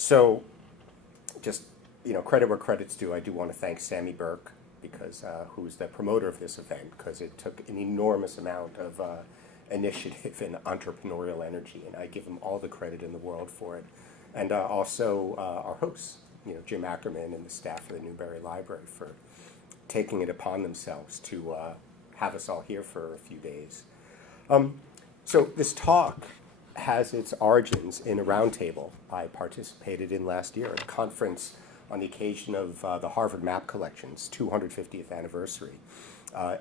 So just, credit where credit's due. I do want to thank Sammy Burke, because who's the promoter of this event, because it took an enormous amount of initiative and entrepreneurial energy, and I give him all the credit in the world for it. And also our hosts, Jim Ackerman and the staff of the Newberry Library, for taking it upon themselves to have us all here for a few days. So this talk has its origins in a roundtable I participated in last year at a conference on the occasion of the Harvard Map Collection's 250th anniversary.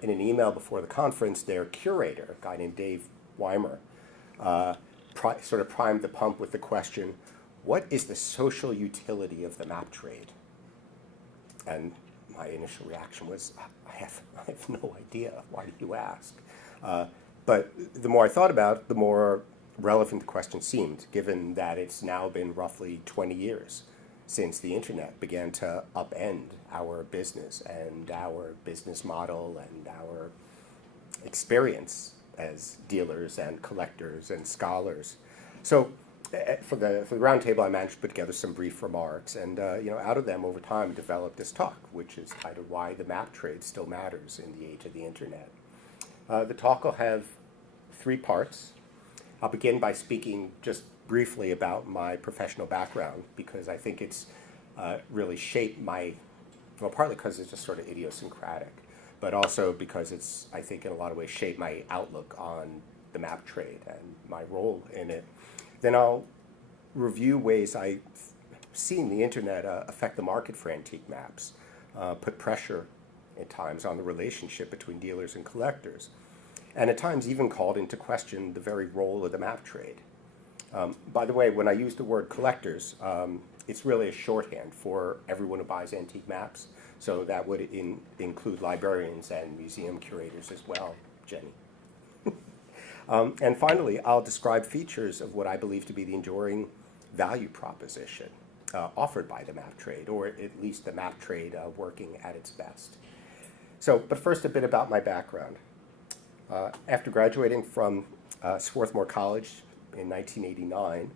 In an email before the conference, their curator, a guy named Dave Weimer, sort of primed the pump with the question, what is the social utility of the map trade? And my initial reaction was, I have no idea. Why do you ask? But the more I thought about it, the more relevant the question seemed, given that it's now been roughly 20 years since the internet began to upend our business and our business model and our experience as dealers and collectors and scholars. So for the roundtable, I managed to put together some brief remarks, and out of them over time developed this talk, which is titled Why the Map Trade Still Matters in the Age of the Internet. The talk will have 3 parts. I'll begin by speaking just briefly about my professional background, because I think it's really shaped my, well, partly because it's just sort of idiosyncratic, but also because it's, I think, in a lot of ways shaped my outlook on the map trade and my role in it. Then I'll review ways I've seen the internet affect the market for antique maps, put pressure at times on the relationship between dealers and collectors, and at times even called into question the very role of the map trade. By the way, when I use the word collectors, it's really a shorthand for everyone who buys antique maps, so that would include librarians and museum curators as well, Jenny. And finally, I'll describe features of what I believe to be the enduring value proposition offered by the map trade, or at least the map trade working at its best. So, but first a bit about my background. After graduating from Swarthmore College in 1989,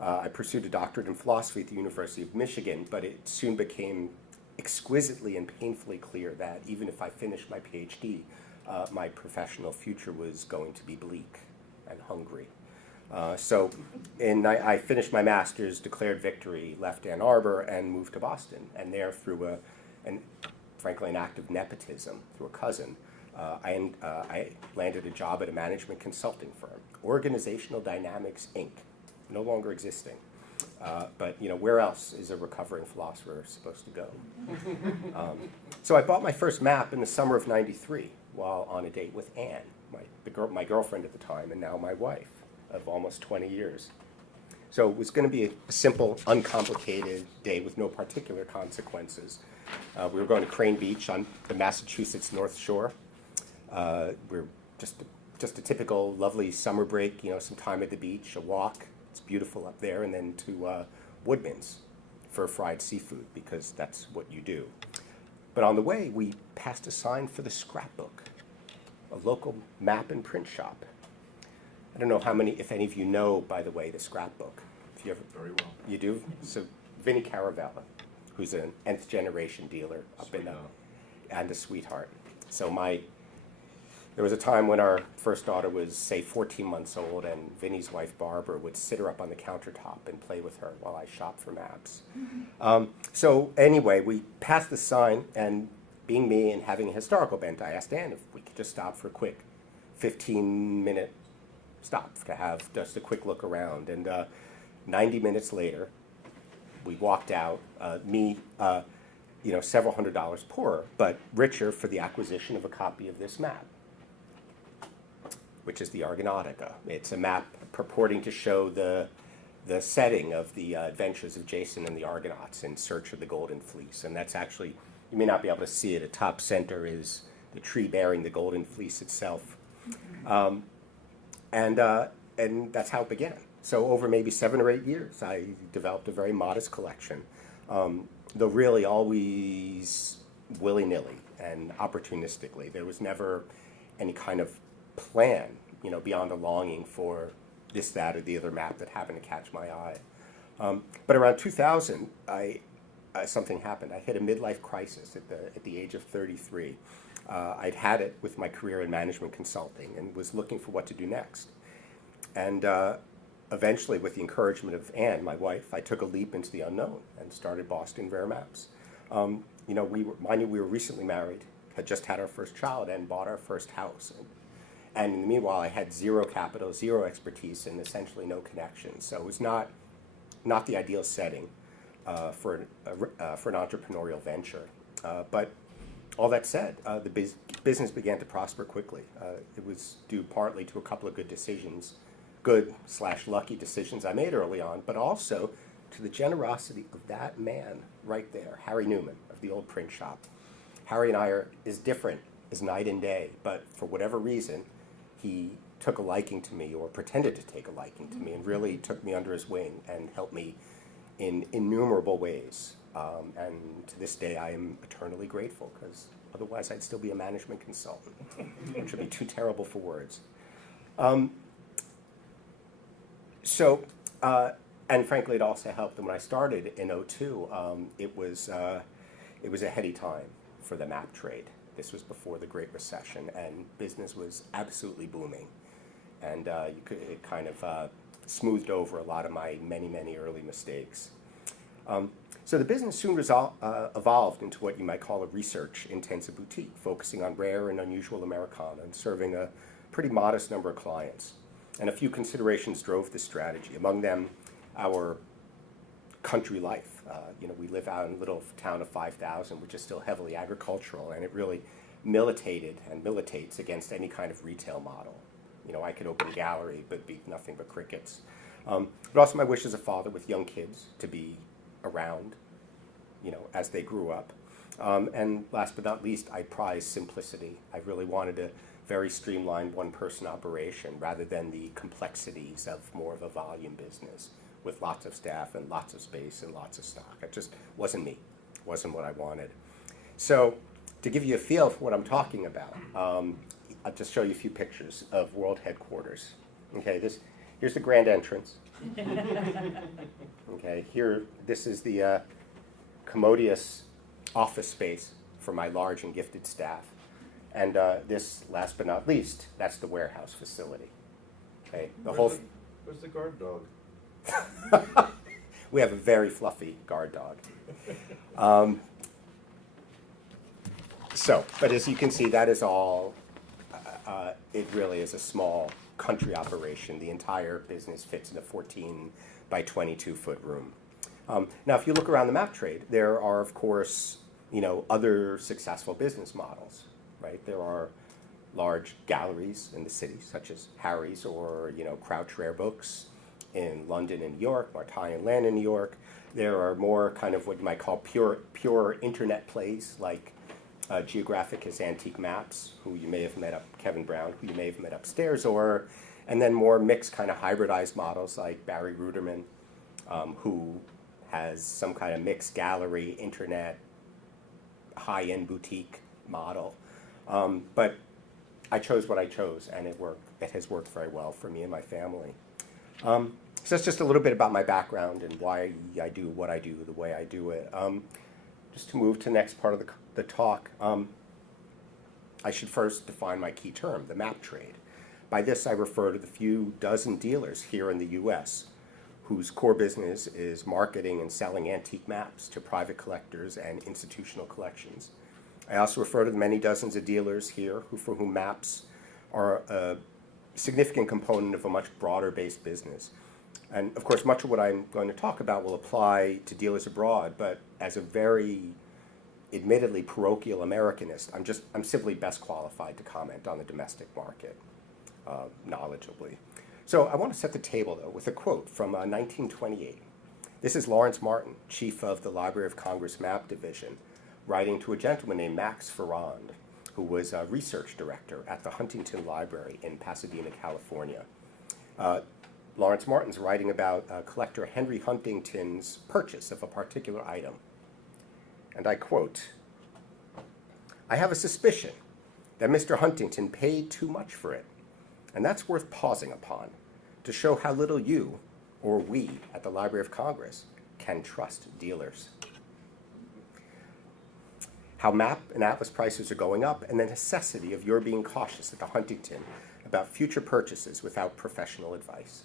I pursued a doctorate in philosophy at the University of Michigan, but it soon became exquisitely and painfully clear that even if I finished my PhD, my professional future was going to be bleak and hungry. So I finished my master's, declared victory, left Ann Arbor, and moved to Boston. And there, through frankly, an act of nepotism, through a cousin, I landed a job at a management consulting firm, Organizational Dynamics, Inc., no longer existing. But where else is a recovering philosopher supposed to go? So I bought my first map in the summer of '93 while on a date with Anne, my girlfriend at the time, and now my wife of almost 20 years. So it was going to be a simple, uncomplicated day with no particular consequences. We were going to Crane Beach on the Massachusetts North Shore. We're just a typical lovely summer break, some time at the beach, a walk. It's beautiful up there, and then to Woodman's for fried seafood, because that's what you do. But on the way, we passed a sign for the Scrapbook, a local map and print shop. I don't know if any of you know, by the way, the Scrapbook. If you ever, Very well. You do? So Vinnie Caravella, who's an nth generation dealer up in and a sweetheart. So there was a time when our first daughter was, say, 14 months old, and Vinnie's wife, Barbara, would sit her up on the countertop and play with her while I shopped for maps. So anyway, we passed the sign, and being me and having a historical bent, I asked Anne if we could just stop for a quick 15-minute stop to have just a quick look around. And 90 minutes later, we walked out, several $100s poorer, but richer for the acquisition of a copy of this map, which is the Argonautica. It's a map purporting to show the setting of the adventures of Jason and the Argonauts in search of the Golden Fleece. And that's actually, you may not be able to see it, at top center is the tree bearing the Golden Fleece itself. And that's how it began. So over maybe 7 or 8 years, I developed a very modest collection, though really always willy-nilly and opportunistically. There was never any kind of plan, beyond a longing for this, that, or the other map that happened to catch my eye. But around 2000, something happened. I hit a midlife crisis at the age of 33. I'd had it with my career in management consulting and was looking for what to do next. And eventually, with the encouragement of Anne, my wife, I took a leap into the unknown and started Boston Rare Maps. Mind you, we were recently married, had just had our first child, and bought our first house. And in the meanwhile, I had zero capital, zero expertise, and essentially no connections. So it was not the ideal setting for an entrepreneurial venture. But all that said, the business began to prosper quickly. It was due partly to a couple of good/lucky decisions I made early on, but also to the generosity of that man right there, Harry Newman of the old print shop. Harry and I are as different as night and day, but for whatever reason, he took a liking to me, or pretended to take a liking to me, and really took me under his wing and helped me in innumerable ways. And to this day, I am eternally grateful, because otherwise I'd still be a management consultant, which would be too terrible for words. And frankly, it also helped that when I started in '02, it was a heady time for the map trade. This was before the Great Recession, and business was absolutely booming. And it kind of smoothed over a lot of my many early mistakes. So the business soon evolved into what you might call a research-intensive boutique, focusing on rare and unusual Americana and serving a pretty modest number of clients. And a few considerations drove this strategy, among them our country life. We live out in a little town of 5,000, which is still heavily agricultural, and it really militated and militates against any kind of retail model. I could open a gallery, but be nothing but crickets. But also my wish as a father with young kids to be around, as they grew up. And last but not least, I prize simplicity. I really wanted a very streamlined one-person operation rather than the complexities of more of a volume business with lots of staff and lots of space and lots of stock. It just wasn't me. It wasn't what I wanted. So to give you a feel for what I'm talking about, I'll just show you a few pictures of world headquarters. Okay, here's the grand entrance. Okay, this is the commodious office space for my large and gifted staff. And this, last but not least, that's the warehouse facility. Okay, where's the guard dog? We have a very fluffy guard dog. But as you can see, that is all, it really is a small country operation. The entire business fits in a 14 by 22 foot room. Now, if you look around the map trade, there are, of course, other successful business models, right? There are large galleries in the city, such as Harry's or, Crouch Rare Books in London and New York, Martai and Land in New York. There are more kind of what you might call pure internet plays, like Geographic has Antique Maps, who you may have met Kevin Brown, who you may have met upstairs, and then more mixed kind of hybridized models like Barry Ruderman, who has some kind of mixed gallery, internet, high-end boutique model. But I chose what I chose, and it worked. It has worked very well for me and my family. So that's just a little bit about my background and why I do what I do the way I do it. Just to move to the next part of the talk, I should first define my key term, the map trade. By this, I refer to the few dozen dealers here in the U.S. whose core business is marketing and selling antique maps to private collectors and institutional collections. I also refer to the many dozens of dealers here for whom maps are a significant component of a much broader-based business. And of course, much of what I'm going to talk about will apply to dealers abroad, but as a very admittedly parochial Americanist, I'm simply best qualified to comment on the domestic market knowledgeably. So I want to set the table, though, with a quote from 1928. This is Lawrence Martin, chief of the Library of Congress Map Division, writing to a gentleman named Max Ferrand, who was a research director at the Huntington Library in Pasadena, California. Lawrence Martin's writing about collector Henry Huntington's purchase of a particular item. And I quote, "I have a suspicion that Mr. Huntington paid too much for it, and that's worth pausing upon to show how little you, or we at the Library of Congress can trust dealers. How map and atlas prices are going up, and the necessity of your being cautious at the Huntington about future purchases without professional advice.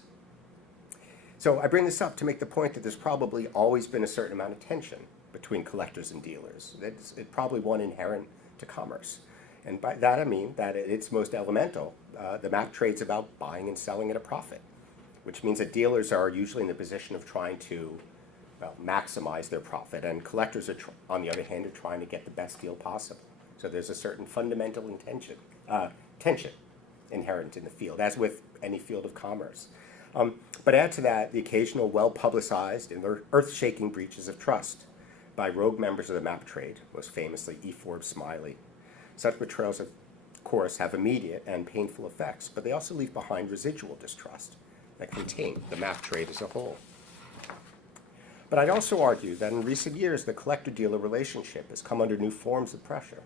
So I bring this up to make the point that there's probably always been a certain amount of tension between collectors and dealers. It's probably one inherent to commerce. And by that I mean that at its most elemental, the map trade's about buying and selling at a profit, which means that dealers are usually in the position of trying to maximize their profit, and collectors are, on the other hand, are trying to get the best deal possible. So there's a certain fundamental tension inherent in the field, as with any field of commerce. But add to that the occasional well-publicized and earth-shaking breaches of trust by rogue members of the map trade, most famously E. Forbes Smiley. Such betrayals, of course, have immediate and painful effects, but they also leave behind residual distrust that can taint the map trade as a whole. But I'd also argue that in recent years, the collector-dealer relationship has come under new forms of pressure,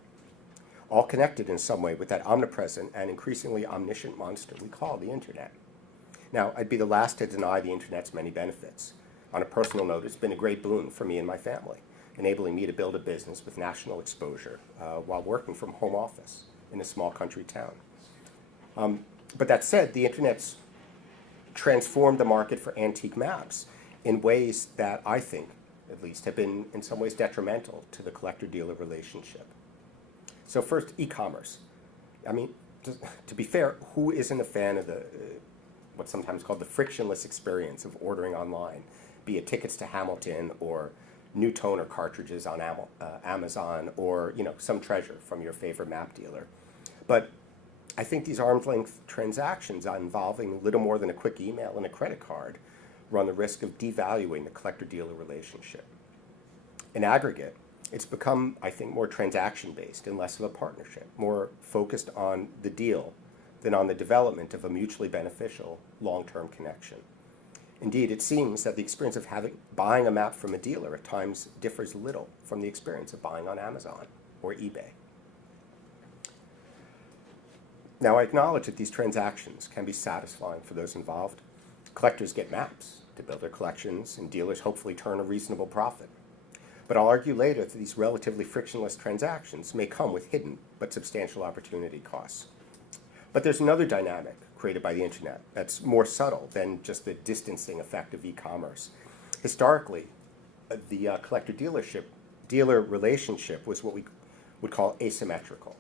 all connected in some way with that omnipresent and increasingly omniscient monster we call the internet. Now, I'd be the last to deny the internet's many benefits. On a personal note, it's been a great boon for me and my family, enabling me to build a business with national exposure while working from home office in a small country town. But that said, the internet's transformed the market for antique maps in ways that I think, at least, have been in some ways detrimental to the collector-dealer relationship. So first, e-commerce. I mean, to be fair, who isn't a fan of what's sometimes called the frictionless experience of ordering online, be it tickets to Hamilton or new toner cartridges on Amazon, or some treasure from your favorite map dealer. But I think these arm's-length transactions involving little more than a quick email and a credit card run the risk of devaluing the collector-dealer relationship. In aggregate, it's become, I think, more transaction-based and less of a partnership, more focused on the deal than on the development of a mutually beneficial long-term connection. Indeed, it seems that the experience of buying a map from a dealer at times differs little from the experience of buying on Amazon or eBay. Now, I acknowledge that these transactions can be satisfying for those involved. Collectors get maps to build their collections, and dealers hopefully turn a reasonable profit. But I'll argue later that these relatively frictionless transactions may come with hidden but substantial opportunity costs. But there's another dynamic created by the internet that's more subtle than just the distancing effect of e-commerce. Historically, the collector-dealer relationship was what we would call asymmetrical,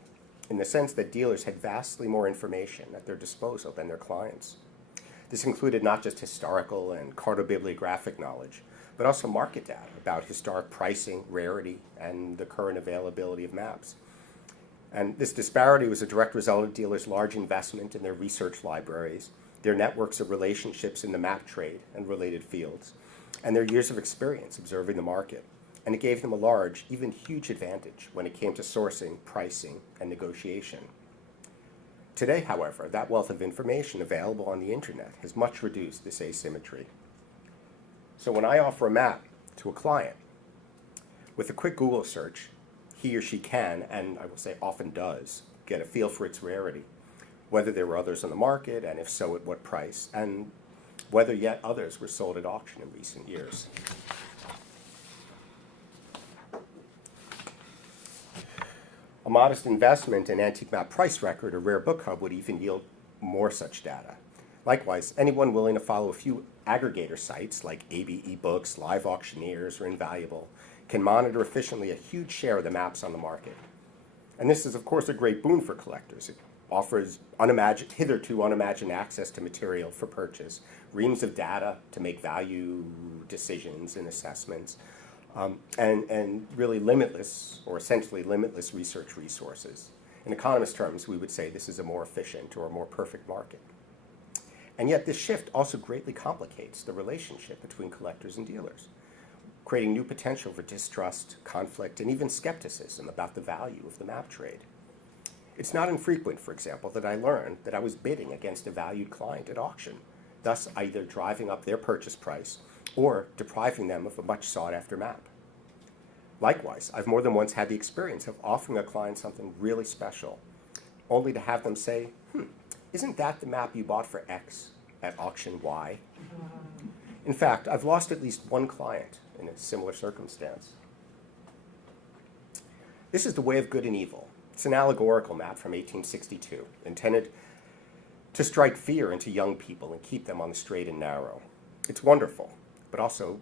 in the sense that dealers had vastly more information at their disposal than their clients. This included not just historical and cartobibliographic knowledge, but also market data about historic pricing, rarity, and the current availability of maps. And this disparity was a direct result of dealers' large investment in their research libraries, their networks of relationships in the map trade and related fields, and their years of experience observing the market. And it gave them a large, even huge advantage when it came to sourcing, pricing, and negotiation. Today, however, that wealth of information available on the internet has much reduced this asymmetry. So when I offer a map to a client, with a quick Google search, he or she can, and I will say often does, get a feel for its rarity, whether there were others on the market, and if so, at what price, and whether yet others were sold at auction in recent years. A modest investment in Antique Map Price Record or Rare Book Hub would even yield more such data. Likewise, anyone willing to follow a few aggregator sites like AB eBooks, Live Auctioneers, or Invaluable can monitor efficiently a huge share of the maps on the market. And this is, of course, a great boon for collectors. It offers hitherto unimagined access to material for purchase, reams of data to make value decisions and assessments, and really limitless, or essentially limitless, research resources. In economist terms, we would say this is a more efficient or a more perfect market. And yet this shift also greatly complicates the relationship between collectors and dealers, creating new potential for distrust, conflict, and even skepticism about the value of the map trade. It's not infrequent, for example, that I learned that I was bidding against a valued client at auction, thus either driving up their purchase price or depriving them of a much sought-after map. Likewise, I've more than once had the experience of offering a client something really special, only to have them say, isn't that the map you bought for X at auction Y? In fact, I've lost at least one client in a similar circumstance. This is The Way of Good and Evil. It's an allegorical map from 1862, intended to strike fear into young people and keep them on the straight and narrow. It's wonderful, but also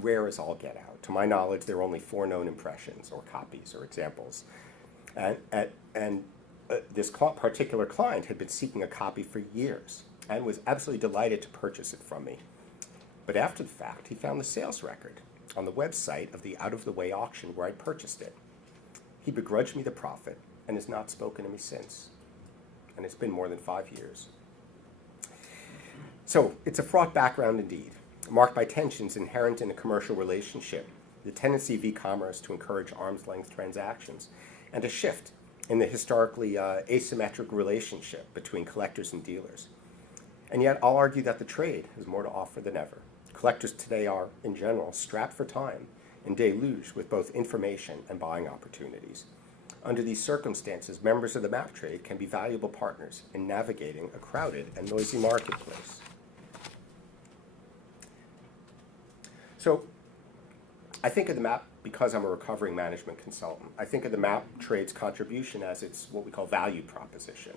rare as all get out. To my knowledge, there are only 4 known impressions or copies or examples. And this particular client had been seeking a copy for years and was absolutely delighted to purchase it from me. But after the fact, he found the sales record on the website of the out-of-the-way auction where I purchased it. He begrudged me the profit and has not spoken to me since. And it's been more than 5 years. So it's a fraught background indeed, marked by tensions inherent in a commercial relationship, the tendency of e-commerce to encourage arm's-length transactions, and a shift in the historically asymmetric relationship between collectors and dealers. And yet I'll argue that the trade has more to offer than ever. Collectors today are, in general, strapped for time and deluge with both information and buying opportunities. Under these circumstances, members of the map trade can be valuable partners in navigating a crowded and noisy marketplace. So I think of the map, because I'm a recovering management consultant, I think of the map trade's contribution as its what we call value proposition.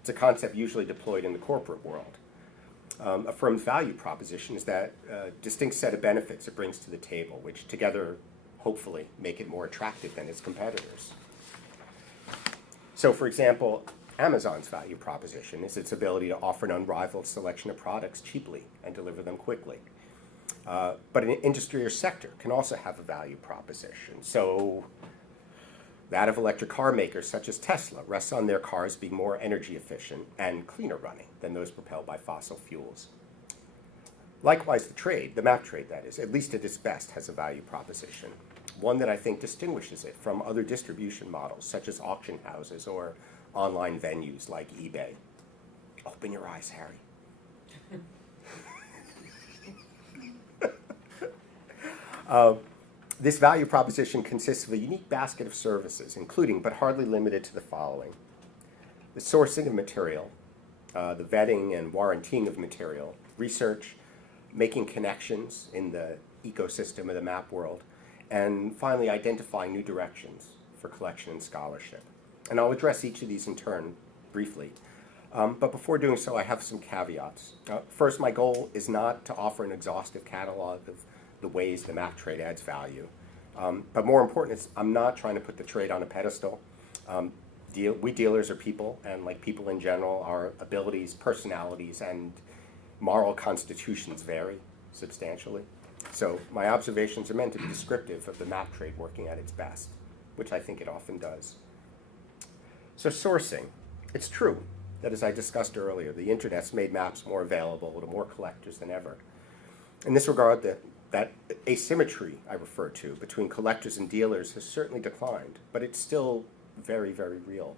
It's a concept usually deployed in the corporate world. A firm's value proposition is that distinct set of benefits it brings to the table, which together, hopefully, make it more attractive than its competitors. So, for example, Amazon's value proposition is its ability to offer an unrivaled selection of products cheaply and deliver them quickly. But an industry or sector can also have a value proposition. So that of electric car makers such as Tesla rests on their cars being more energy efficient and cleaner running than those propelled by fossil fuels. Likewise, the map trade that is, at least at its best, has a value proposition, one that I think distinguishes it from other distribution models such as auction houses or online venues like eBay. Open your eyes, Harry. This value proposition consists of a unique basket of services, including, but hardly limited to, the following: the sourcing of material, the vetting and warranting of material, research, making connections in the ecosystem of the map world, and finally identifying new directions for collection and scholarship. And I'll address each of these in turn briefly. But before doing so, I have some caveats. First, my goal is not to offer an exhaustive catalog of the ways the map trade adds value. But more important is I'm not trying to put the trade on a pedestal. We dealers are people, and like people in general, our abilities, personalities, and moral constitutions vary substantially. So my observations are meant to be descriptive of the map trade working at its best, which I think it often does. So sourcing. It's true that, as I discussed earlier, the internet's made maps more available to more collectors than ever. In this regard, that asymmetry I refer to between collectors and dealers has certainly declined, but it's still very, very real.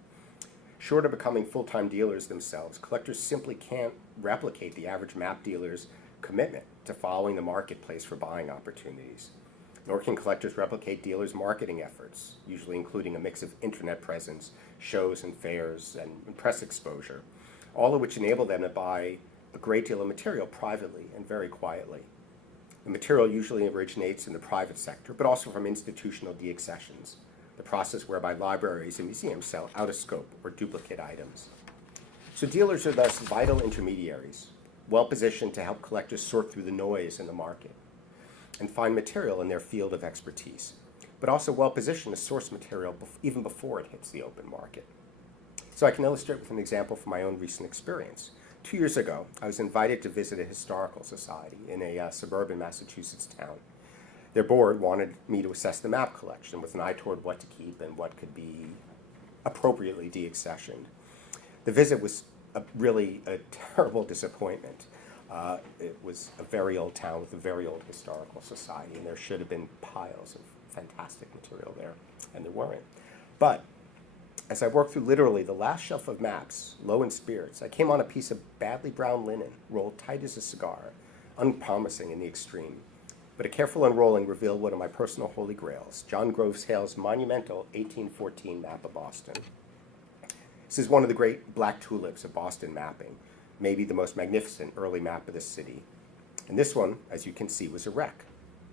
Short of becoming full-time dealers themselves, collectors simply can't replicate the average map dealer's commitment to following the marketplace for buying opportunities. Nor can collectors replicate dealers' marketing efforts, usually including a mix of internet presence, shows and fairs, and press exposure, all of which enable them to buy a great deal of material privately and very quietly. The material usually originates in the private sector, but also from institutional deaccessions, the process whereby libraries and museums sell out-of-scope or duplicate items. So dealers are thus vital intermediaries, well-positioned to help collectors sort through the noise in the market and find material in their field of expertise, but also well-positioned to source material even before it hits the open market. So I can illustrate with an example from my own recent experience. 2 years ago, I was invited to visit a historical society in a suburban Massachusetts town. Their board wanted me to assess the map collection with an eye toward what to keep and what could be appropriately deaccessioned. The visit was really a terrible disappointment. It was a very old town with a very old historical society, and there should have been piles of fantastic material there, and there weren't. But as I worked through literally the last shelf of maps, low in spirits, I came on a piece of badly brown linen, rolled tight as a cigar, unpromising in the extreme. But a careful unrolling revealed one of my personal holy grails, John Groves Hale's monumental 1814 map of Boston. This is one of the great black tulips of Boston mapping, maybe the most magnificent early map of the city. And this one, as you can see, was a wreck.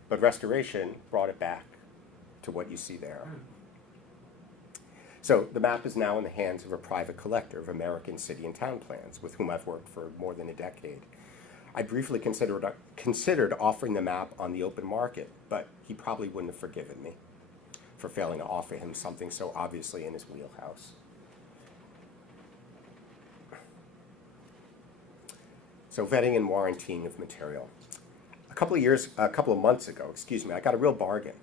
But restoration brought it back to what you see there. So the map is now in the hands of a private collector of American city and town plans, with whom I've worked for more than a decade. I briefly considered offering the map on the open market, but he probably wouldn't have forgiven me for failing to offer him something so obviously in his wheelhouse. So vetting and warrantying of material. A couple of months ago, I got a real bargain.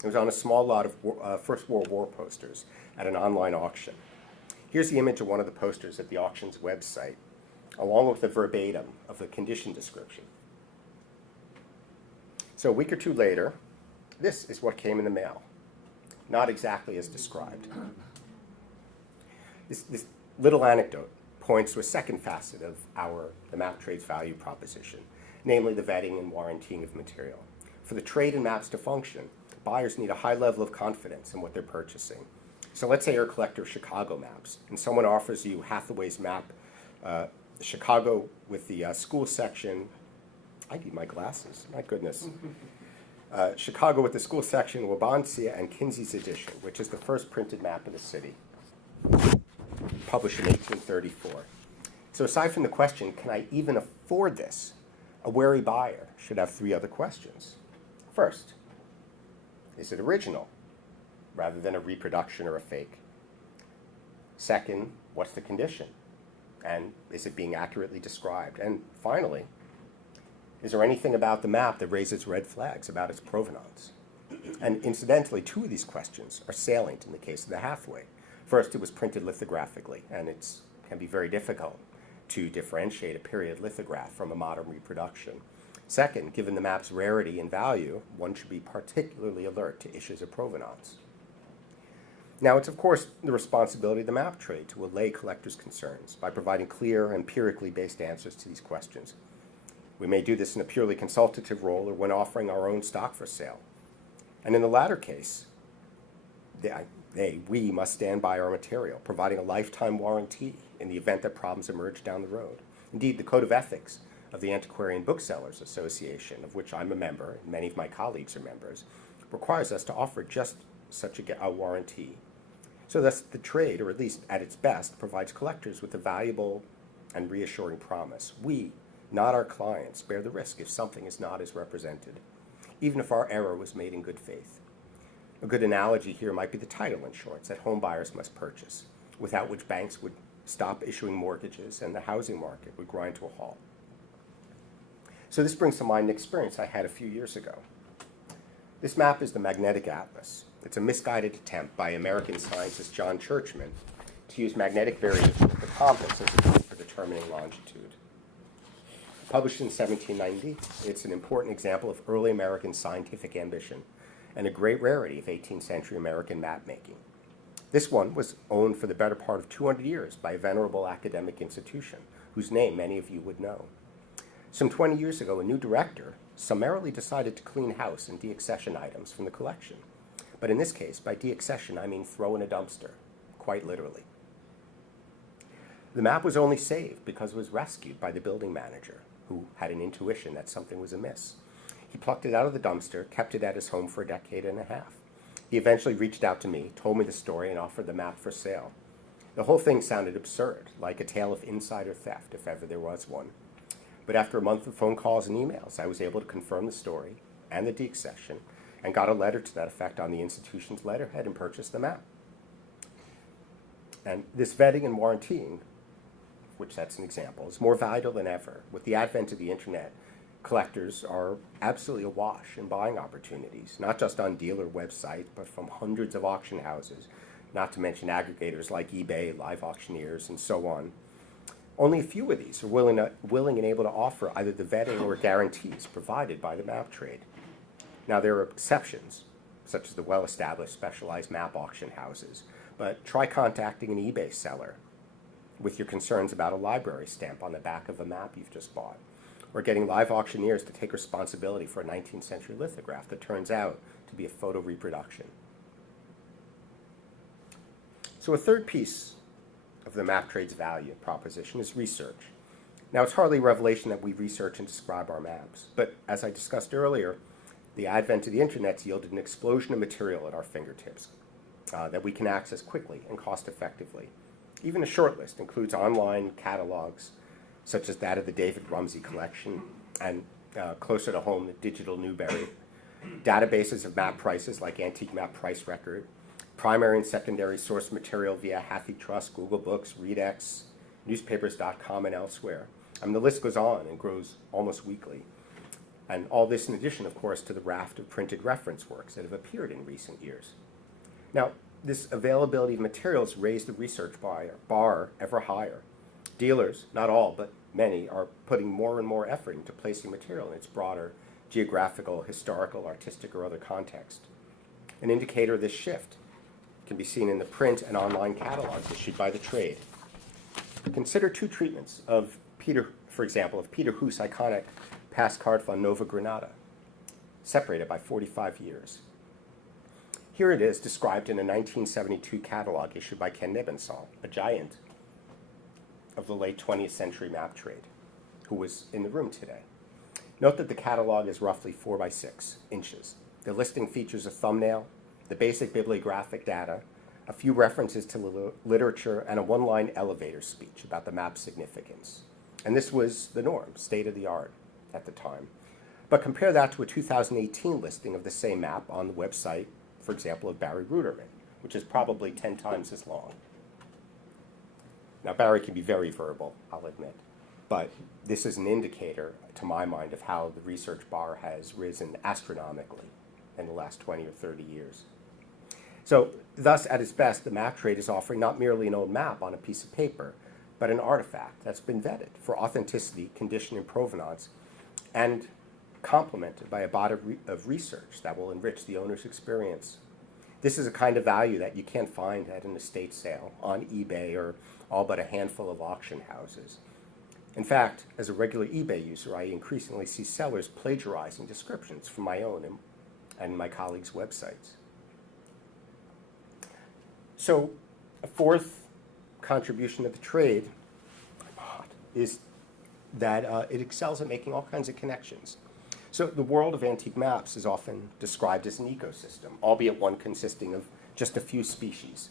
It was on a small lot of First World War posters at an online auction. Here's the image of one of the posters at the auction's website, along with the verbatim of the condition description. So a week or two later, this is what came in the mail. Not exactly as described. This little anecdote points to a second facet of the map trade's value proposition, namely the vetting and warrantying of material. For the trade and maps to function, buyers need a high level of confidence in what they're purchasing. So let's say you're a collector of Chicago maps, and someone offers you Hathaway's map, Chicago with the school section. I need my glasses, my goodness. Chicago with the school section, Wabansia and Kinsey's edition, which is the first printed map of the city, published in 1834. So aside from the question, can I even afford this? A wary buyer should have three other questions. First, is it original, rather than a reproduction or a fake? Second, what's the condition? And is it being accurately described? And finally, is there anything about the map that raises red flags about its provenance? And incidentally, two of these questions are salient in the case of the Hathaway. First, it was printed lithographically, and it can be very difficult to differentiate a period lithograph from a modern reproduction. Second, given the map's rarity and value, one should be particularly alert to issues of provenance. Now, it's of course the responsibility of the map trade to allay collectors' concerns by providing clear, empirically based answers to these questions. We may do this in a purely consultative role or when offering our own stock for sale. And in the latter case, we must stand by our material, providing a lifetime warranty in the event that problems emerge down the road. Indeed, the Code of Ethics of the Antiquarian Booksellers Association, of which I'm a member, and many of my colleagues are members, requires us to offer just such a warranty. So thus the trade, or at least at its best, provides collectors with a valuable and reassuring promise. We, not our clients, bear the risk if something is not as represented, even if our error was made in good faith. A good analogy here might be the title insurance that home buyers must purchase, without which banks would stop issuing mortgages and the housing market would grind to a halt. So this brings to mind an experience I had a few years ago. This map is the Magnetic Atlas. It's a misguided attempt by American scientist John Churchman to use magnetic variation of the compass as a tool for determining longitude. Published in 1790, it's an important example of early American scientific ambition and a great rarity of 18th century American map making. This one was owned for the better part of 200 years by a venerable academic institution, whose name many of you would know. Some 20 years ago, a new director summarily decided to clean house and deaccession items from the collection. But in this case, by deaccession, I mean throw in a dumpster, quite literally. The map was only saved because it was rescued by the building manager, who had an intuition that something was amiss. He plucked it out of the dumpster, kept it at his home for a decade and a half. He eventually reached out to me, told me the story, and offered the map for sale. The whole thing sounded absurd, like a tale of insider theft, if ever there was one. But after a month of phone calls and emails, I was able to confirm the story and the deaccession, and got a letter to that effect on the institution's letterhead and purchased the map. And this vetting and warrantying, which that's an example, is more valuable than ever. With the advent of the internet, collectors are absolutely awash in buying opportunities, not just on dealer websites, but from hundreds of auction houses, not to mention aggregators like eBay, live auctioneers, and so on. Only a few of these are willing and able to offer either the vetting or guarantees provided by the map trade. Now, there are exceptions, such as the well-established specialized map auction houses, but try contacting an eBay seller with your concerns about a library stamp on the back of a map you've just bought, or getting live auctioneers to take responsibility for a 19th century lithograph that turns out to be a photo reproduction. So a third piece of the map trade's value proposition is research. Now, it's hardly a revelation that we research and describe our maps, but as I discussed earlier, the advent of the internet's yielded an explosion of material at our fingertips that we can access quickly and cost effectively. Even a short list includes online catalogs, such as that of the David Rumsey collection, and closer to home, the Digital Newberry, databases of map prices like Antique Map Price Record, primary and secondary source material via HathiTrust, Google Books, ReadX, newspapers.com, and elsewhere. I mean, the list goes on and grows almost weekly. And all this in addition, of course, to the raft of printed reference works that have appeared in recent years. Now, this availability of materials raised the research bar ever higher. Dealers, not all, but many, are putting more and more effort into placing material in its broader geographical, historical, artistic, or other context. An indicator of this shift can be seen in the print and online catalogs issued by the trade. Consider two treatments of Peter, for example, of Peter Hoos' iconic pass card von Nova Granada, separated by 45 years. Here it is described in a 1972 catalog issued by Ken Nebensal, a giant of the late 20th century map trade, who was in the room today. Note that the catalog is roughly 4 by 6 inches. The listing features a thumbnail, the basic bibliographic data, a few references to literature, and a one-line elevator speech about the map's significance. And this was the norm, state of the art at the time. But compare that to a 2018 listing of the same map on the website, for example, of Barry Ruderman, which is probably 10 times as long. Now, Barry can be very verbal, I'll admit, but this is an indicator, to my mind, of how the research bar has risen astronomically in the last 20 or 30 years. So, thus, at its best, the map trade is offering not merely an old map on a piece of paper, but an artifact that's been vetted for authenticity, condition, and provenance, and complemented by a body of research that will enrich the owner's experience. This is a kind of value that you can't find at an estate sale, on eBay, or all but a handful of auction houses. In fact, as a regular eBay user, I increasingly see sellers plagiarizing descriptions from my own and my colleagues' websites. So, a fourth contribution of the trade is that it excels at making all kinds of connections. So the world of antique maps is often described as an ecosystem, albeit one consisting of just a few species,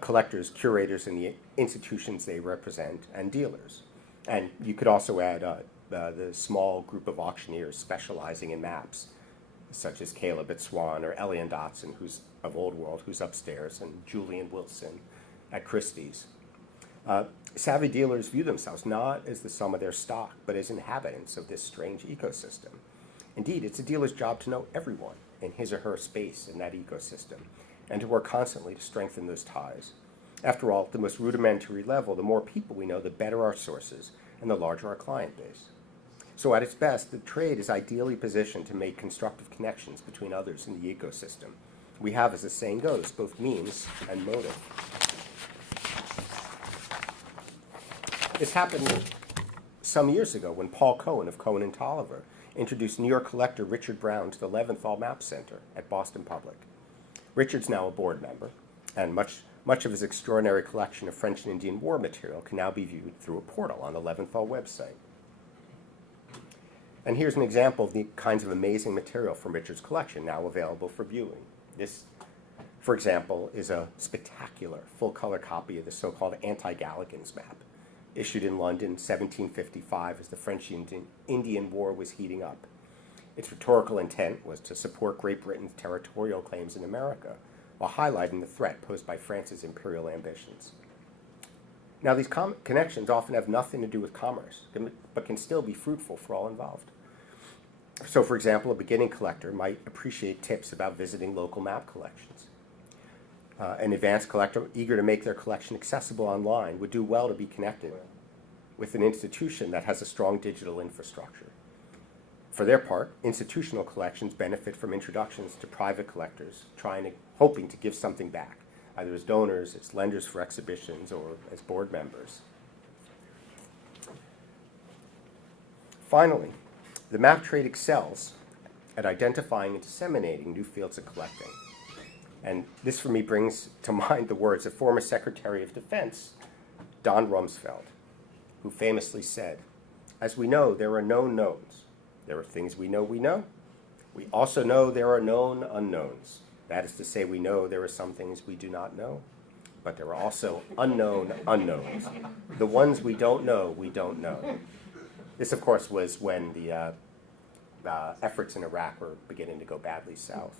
collectors, curators, and the institutions they represent, and dealers. And you could also add the small group of auctioneers specializing in maps, such as Caleb at Swan, or Elian Dotson, who's of Old World, who's upstairs, and Julian Wilson at Christie's. Savvy dealers view themselves not as the sum of their stock, but as inhabitants of this strange ecosystem. Indeed, it's a dealer's job to know everyone in his or her space in that ecosystem, and to work constantly to strengthen those ties. After all, at the most rudimentary level, the more people we know, the better our sources, and the larger our client base. So at its best, the trade is ideally positioned to make constructive connections between others in the ecosystem. We have, as the saying goes, both means and motive. This happened some years ago when Paul Cohen of Cohen & Tolliver introduced New York collector Richard Brown to the Leventhal Map Center at Boston Public. Richard's now a board member, and much of his extraordinary collection of French and Indian War material can now be viewed through a portal on the Leventhal website. And here's an example of the kinds of amazing material from Richard's collection now available for viewing. This, for example, is a spectacular full-color copy of the so-called Anti-Galligans map, issued in London 1755 as the French-Indian War was heating up. Its rhetorical intent was to support Great Britain's territorial claims in America, while highlighting the threat posed by France's imperial ambitions. Now, these connections often have nothing to do with commerce, but can still be fruitful for all involved. So, for example, a beginning collector might appreciate tips about visiting local map collections. An advanced collector eager to make their collection accessible online would do well to be connected with an institution that has a strong digital infrastructure. For their part, institutional collections benefit from introductions to private collectors hoping to give something back, either as donors, as lenders for exhibitions, or as board members. Finally, the map trade excels at identifying and disseminating new fields of collecting. And this, for me, brings to mind the words of former Secretary of Defense, Don Rumsfeld, who famously said, As we know, there are known knowns. There are things we know we know. We also know there are known unknowns. That is to say, we know there are some things we do not know, but there are also unknown unknowns. The ones we don't know, we don't know. This, of course, was when the efforts in Iraq were beginning to go badly south.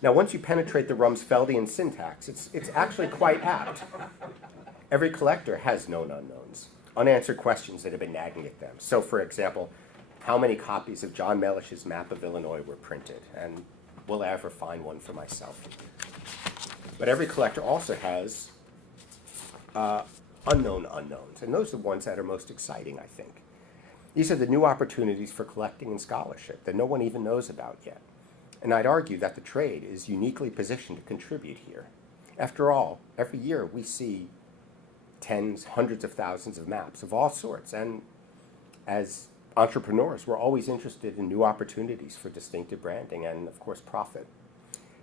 Now, once you penetrate the Rumsfeldian syntax, it's actually quite apt. Every collector has known unknowns, unanswered questions that have been nagging at them. So, for example, how many copies of John Mellish's map of Illinois were printed? And will I ever find one for myself? But every collector also has unknown unknowns, and those are the ones that are most exciting, I think. These are the new opportunities for collecting and scholarship that no one even knows about yet. And I'd argue that the trade is uniquely positioned to contribute here. After all, every year we see tens, hundreds of thousands of maps of all sorts, and as entrepreneurs, we're always interested in new opportunities for distinctive branding and, of course, profit.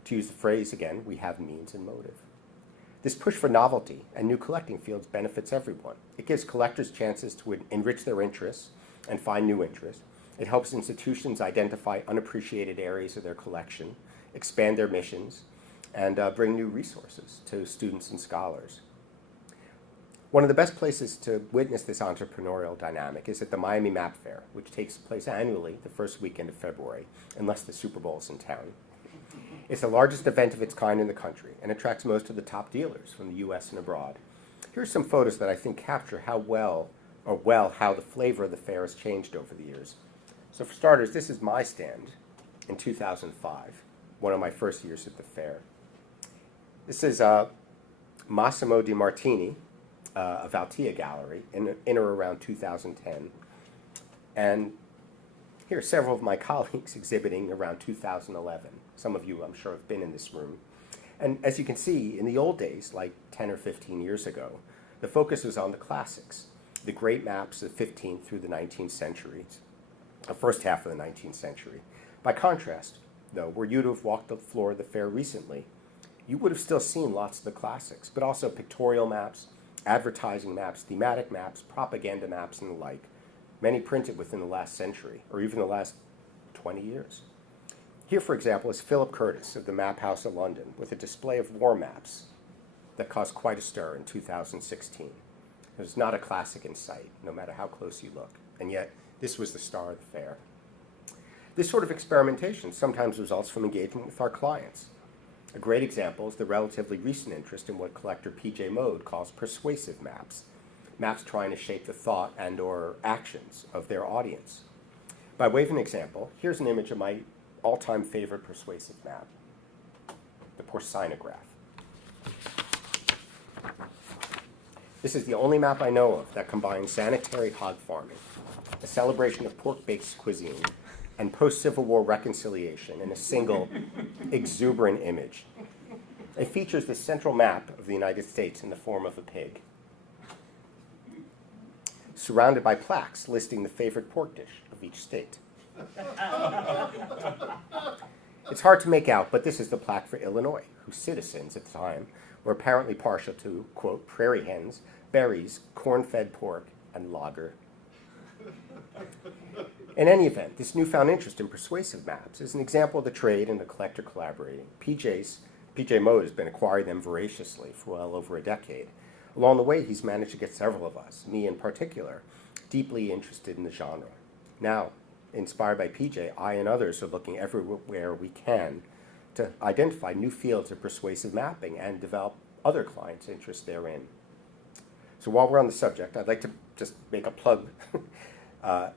To use the phrase again, we have means and motive. This push for novelty and new collecting fields benefits everyone. It gives collectors chances to enrich their interests and find new interests. It helps institutions identify unappreciated areas of their collection, expand their missions, and bring new resources to students and scholars. One of the best places to witness this entrepreneurial dynamic is at the Miami Map Fair, which takes place annually the first weekend of February, unless the Super Bowl is in town. It's the largest event of its kind in the country and attracts most of the top dealers from the U.S. and abroad. Here are some photos that I think capture how the flavor of the fair has changed over the years. So for starters, this is my stand in 2005, one of my first years at the fair. This is Massimo Di Martini, of Altea Gallery in or around 2010. And here are several of my colleagues exhibiting around 2011. Some of you, I'm sure, have been in this room. And as you can see, in the old days, like 10 or 15 years ago, the focus was on the classics, the great maps of the 15th through the 19th centuries, the first half of the 19th century. By contrast, though, were you to have walked the floor of the fair recently, you would have still seen lots of the classics, but also pictorial maps, advertising maps, thematic maps, propaganda maps, and the like, many printed within the last century, or even the last 20 years. Here, for example, is Philip Curtis of the Map House of London with a display of war maps that caused quite a stir in 2016. There's not a classic in sight, no matter how close you look, and yet this was the star of the fair. This sort of experimentation sometimes results from engagement with our clients. A great example is the relatively recent interest in what collector P.J. Mode calls persuasive maps, maps trying to shape the thought and or actions of their audience. By way of an example, here's an image of my all-time favorite persuasive map, the porcinograph. This is the only map I know of that combines sanitary hog farming, a celebration of pork-based cuisine, and post-Civil War reconciliation in a single, exuberant image. It features the central map of the United States in the form of a pig, surrounded by plaques listing the favorite pork dish of each state. It's hard to make out, but this is the plaque for Illinois, whose citizens at the time were apparently partial to, quote, prairie hens, berries, corn-fed pork, and lager. In any event, this newfound interest in persuasive maps is an example of the trade and the collector collaborating. P.J. Mode has been acquiring them voraciously for well over a decade. Along the way, he's managed to get several of us, me in particular, deeply interested in the genre. Now, inspired by PJ, I and others are looking everywhere we can to identify new fields of persuasive mapping and develop other clients' interest therein. So while we're on the subject, I'd like to just make a plug.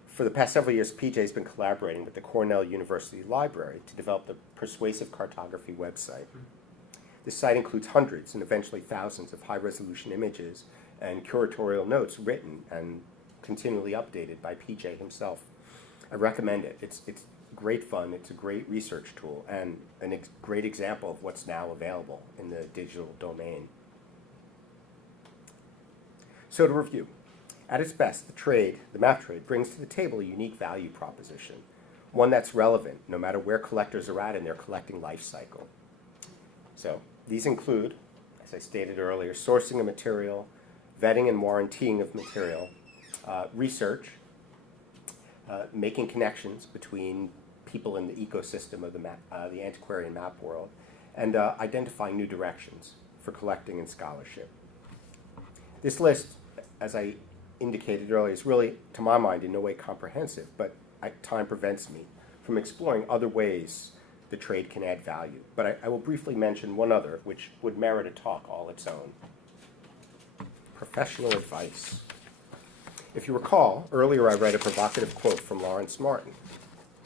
For the past several years, PJ has been collaborating with the Cornell University Library to develop the Persuasive Cartography website. This site includes hundreds and eventually thousands of high-resolution images and curatorial notes written and continually updated by PJ himself. I recommend it. It's great fun. It's a great research tool and a great example of what's now available in the digital domain. So to review, at its best, the map trade brings to the table a unique value proposition, one that's relevant no matter where collectors are at in their collecting life cycle. So these include, as I stated earlier, sourcing of material, vetting and warrantying of material, research, making connections between people in the ecosystem of the antiquarian map world, and identifying new directions for collecting and scholarship. This list, as I indicated earlier, is really, to my mind, in no way comprehensive, but time prevents me from exploring other ways the trade can add value. But I will briefly mention one other, which would merit a talk all its own. Professional advice. If you recall, earlier I read a provocative quote from Lawrence Martin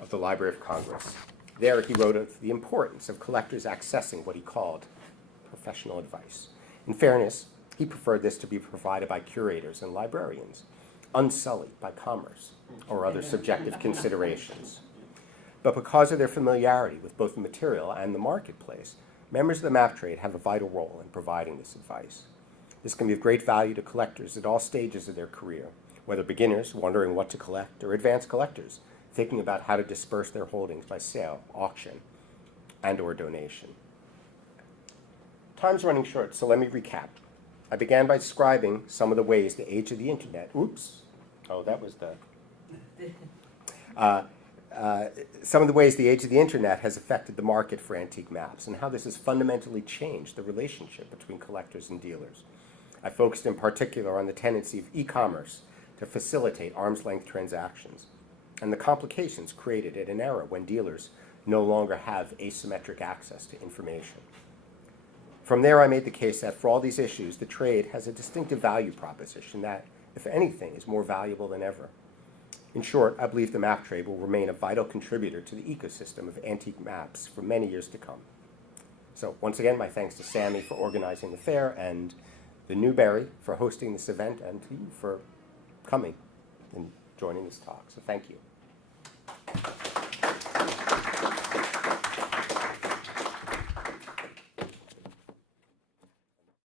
of the Library of Congress. There he wrote of the importance of collectors accessing what he called professional advice. In fairness, he preferred this to be provided by curators and librarians, unsullied by commerce or other subjective considerations. But because of their familiarity with both the material and the marketplace, members of the map trade have a vital role in providing this advice. This can be of great value to collectors at all stages of their career, whether beginners wondering what to collect or advanced collectors thinking about how to disperse their holdings by sale, auction, and/or donation. Time's running short, so let me recap. I began by describing some of the ways the age of the internet, some of the ways the age of the internet has affected the market for antique maps and how this has fundamentally changed the relationship between collectors and dealers. I focused in particular on the tendency of e-commerce to facilitate arm's-length transactions and the complications created at an era when dealers no longer have asymmetric access to information. From there, I made the case that for all these issues, the trade has a distinctive value proposition that, if anything, is more valuable than ever. In short, I believe the map trade will remain a vital contributor to the ecosystem of antique maps for many years to come. So once again, my thanks to Sammy for organizing the fair and the Newberry for hosting this event and to you for coming and joining this talk. So thank you.